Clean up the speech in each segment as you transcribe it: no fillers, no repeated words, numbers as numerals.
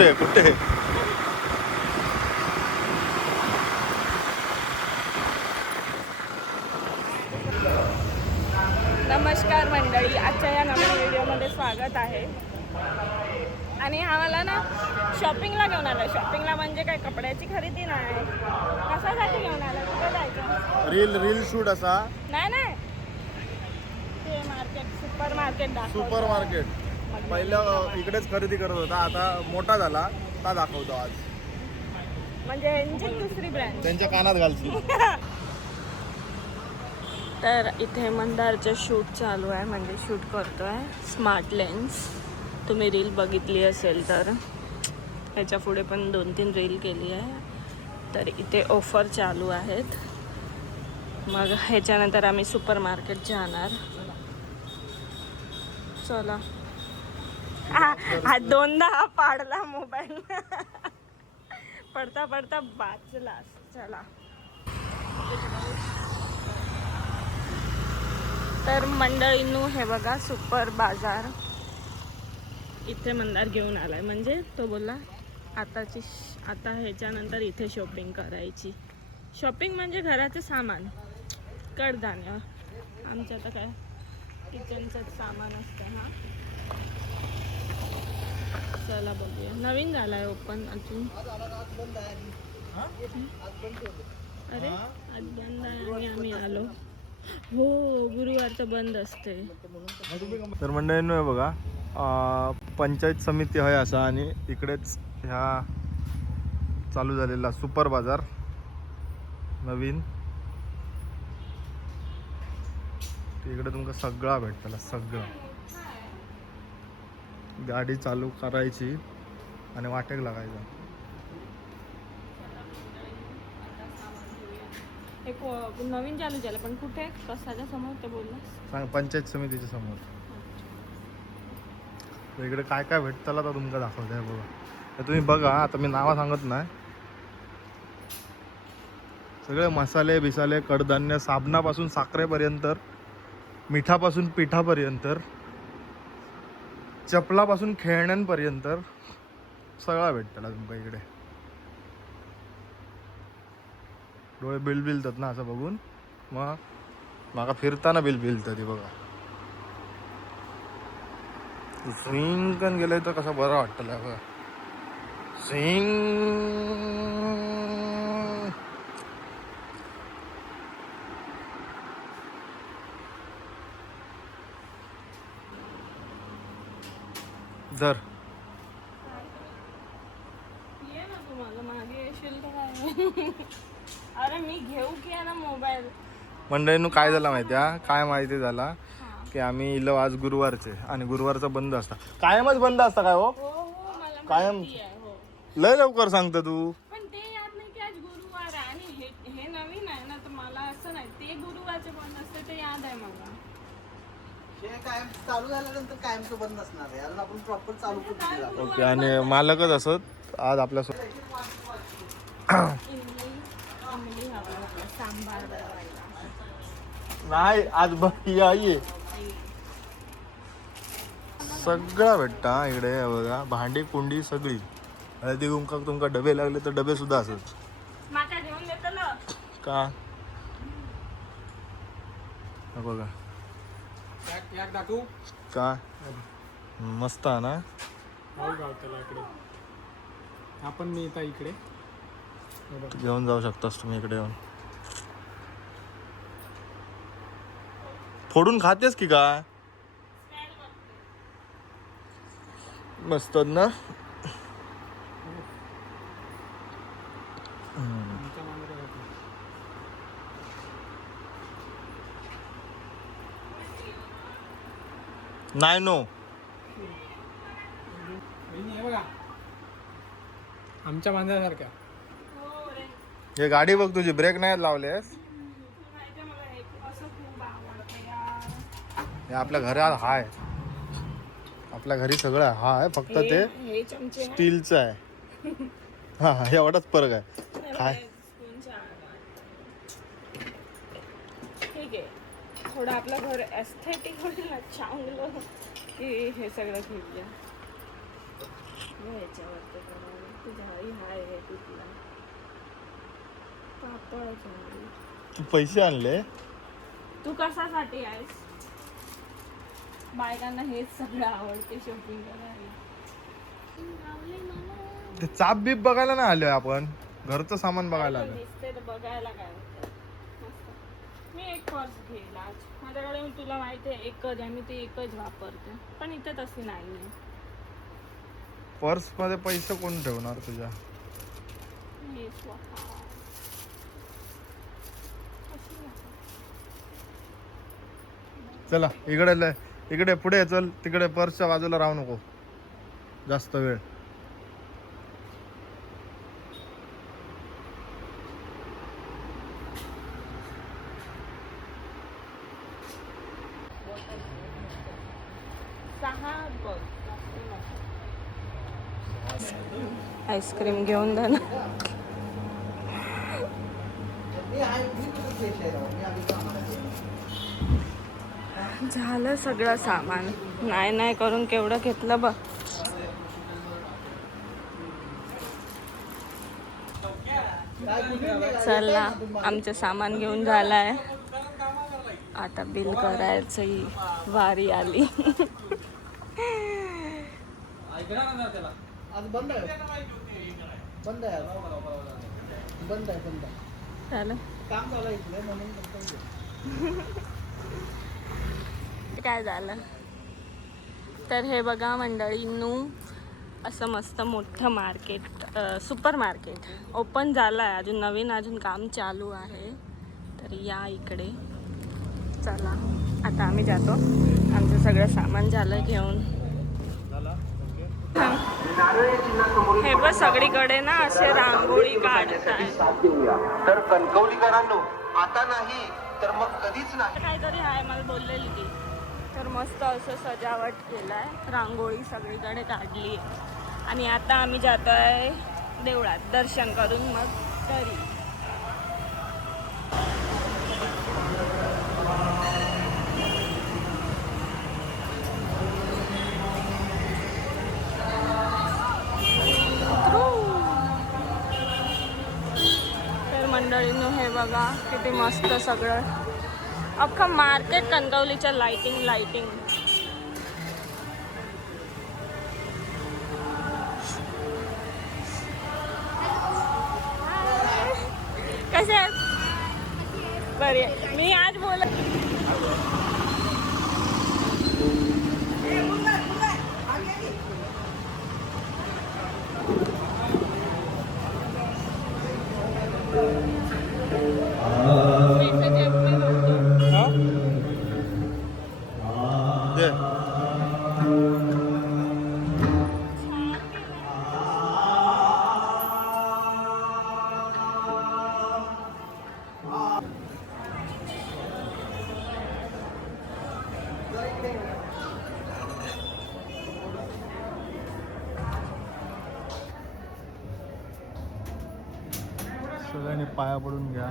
कुठे कुठे नमस्कार मंडळी, आजच्या या नवीन व्हिडिओमध्ये स्वागत आहे. आणि आम्हाला ना शॉपिंगला घेऊन आलं. शॉपिंगला म्हणजे काय, कपड्याची खरेदी नाही. कशासाठी घेऊन आलं? कुठे जायचं? रील शूट असा. नाही ते मार्केट, सुपर मार्केट दाखव. सुपर मार्केट पहिलं इकडेच खरेदी करत होता, आता मोठा झाला का दाखवतो आज. म्हणजे यांची दुसरी ब्रँड. त्यांच्या कानात घालची. तर इथे मंदारचं शूट चालू आहे, म्हणजे शूट करतोय स्मार्ट लेन्स. तुम्ही रील बघितली असेल तर ह्याच्या पुढे पण 2-3 रील केली आहे. तर इथे ऑफर चालू आहेत. मग ह्याच्यानंतर आम्ही सुपर मार्केट जाणार. चला. हा 2दा पाडला मोबाईल. पडता पडता वाचला. चला. तर मंडळींनो, हे बघा सुपर बाजार. इथे मंदार घेऊन आलाय, म्हणजे तो बोलला आता ह्याच्यानंतर इथे शॉपिंग करायची. शॉपिंग म्हणजे घराचं सामान, कडधान्य. आमच्या आता काय किचनचंच सामान असतं. हा चला बघूया. नवीन झालाय ओपन अजून. अरे आज बंद आहे आणि आम्ही आलो. हो, गुरुवारचं बंद असते. तर मंडळींनो हे बघा, पंचायत समिती आहे असा, आणि इकडेच ह्या चालू झालेला सुपर बाजार नवीन. इकडे तुमका सगळा भेटतला. सगळं गाडी चालू करायची आणि वाटेक लागायचा. एक नवीन चालू झालं, पण कुठे, कशाच्या समोर ते बोलला? सांग. पंचायत समितीच्या समोर. तर इकडे काय काय भेटतला तर तुमका दाखवत आहे बघा. तर तुम्ही बघा, आता मी नावं सांगत नाही. सगळे मसाले बिसाले, कडधान्य, साबणापासून साखरेपर्यंत, मिठापासून पिठापर्यंत, चपलापासून खेळण्यांपर्यंत सगळा भेटतला तुमका इकडे. डोळे बिलबिलतात ना असं बघून. मग माका फिरताना बिलबिलतं ती बघा. स्विंगन गेलंय तर कसं बरं वाटतं बघा. स्विंग. जर ये ना, तुम्हाला मागे येशील तर काय? अरे मी घेऊ की ना मोबाईल. मंडळींनो काय झालं माहिती आहे? काय माहिती झाला की आम्ही इलो आज गुरुवारचे, आणि गुरुवारचा बंद असता. कायमच बंद असता काय हो? हो मला कायम. माहिती आहे. हो, लय लवकर सांगता तू. पण ते याद नाही की आज गुरुवार आहे, आणि हे नवीन आहे ना, तर मला असं नाही. ते गुरुवारचे बंद असते ते याद आहे मला. कायम चालू झाल्यानंतर कायमचं बंद असणार आहे. अजून आपण प्रॉपर चालू करून दिला. ओके. आणि मालकच असत आज आपल्यासोबत. इमली हवा मला सांबार बनवायला. नाही आज ये सगळं भेटता इकडे बघा. भांडी कुंडी सगळी. हळदी कुंकाक तुमका डबे लागले तर डबे सुद्धा असत. माका घेऊन देतो ना. का बघा का मस्त आहे ना. आपण मी येता इकडे घेऊन जाऊ शकतास तुम्ही इकडे येऊन. फोडून खातेस की काय? मस्त ना. नाही नो. बघा आमच्या बांधण्यासारख्या. हे गाडी बघ तुझी, ब्रेक नाही लावलेस. हे आपल्या घरात हाय. आपल्या घरी सगळं हाय, फक्त ते स्टीलचं आहे. हा एवढाच फरक आहे. काय ठीक आहे. थोडं आपलं घर एस्थेटिक होईल ना, चांगलं की हे सगळं घेऊया. हे ह्याच्यावरती करावं. तुझ्या आई हाय आहे कुठला पापड झाली. तू पैसे आणले? तू कशासाठी आहेस? बायकांना हेच सगळं आवडते शॉपिंग करायला. ते चाप बीप बघायला नाही आलोय आपण, घरचं सामान बघायला काय पण आलोय. दिसते तर बघायला काय होतं. मस्त. मी एक पर्स घेईल आज. माझ्याकडे तुला माहिती आहे एकच आहे, मी ती एकच वापरते. पण इथे तशी नाही आहे. पर्स मध्ये पैसे कोण ठेवणार तुझ्या? हे स्वतः. कशी आहे? चला इकडे पुढे चल, तिकडे पर्सच्या बाजूला राहू नको जास्त वेळ. सहा बघ. आईस्क्रीम घेऊन जा ना. मी आहे, मी तुझं फ्रेश आहे राव. मी आधी कामाला गेलो. झालं सगळं सामान. नाही करून केवढं घेतलं बघ. काय कुठे निघाले? चला आमचं सामान घेऊन झालंय. आता बिल करायची वारी आली. आज बंद आहे. बंद आहे आज. बंद आहे. झालं काम झालं इथलं म्हणून फक्त काय झालं तर हे बघा मंडळींनू, असं मस्त मोठं मार्केट, सुपर मार्केट ओपन झालं आहे. अजून नवीन काम चालू आहे. तर या इकडे. चला आता आम्ही जातो. आमचं सगळं सामान झालं घेऊन. हे बघ सगळीकडे ना असे रांगोळी काढताय. तर कणकवलीकरांनो, आता नाही तर मग कधीच नाही. काहीतरी आहे मला बोललेली ती. तर मस्त असं सजावट केलाय, रांगोळी सगळीकडे काढली आहे. आणि आता आम्ही जातोय देवळात दर्शन करून मग घरी. तर मंडळींनो हे बघा किती मस्त सगळं अख्खं मार्केट कणकवलीच्या लाइटिंग. कसे आहेत? बरे. मी आज सगळ्यांनी पाया पडून घ्या.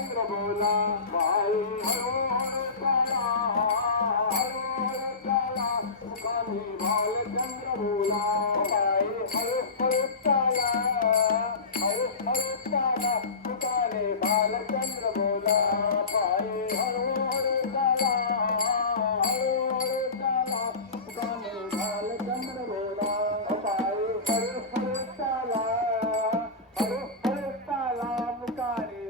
बालचंद्र बोला पायी हळूहळू चाला हळूहळू चाला मुखाने बालचंद्र बोला पायी हळूहळू चाला हळूहळू चाला मुखाने बालचंद्र बोला पायी हळूहळू चाला हळूहळू चाला मुखाने बालचंद्र बोला पायी हळूहळू चाला हळूहळू चाला मुखाने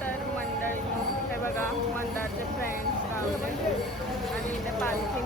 तर मंडळी हे बघा मंदारचे फ्रेंड्स गावले आणि इथे पालखी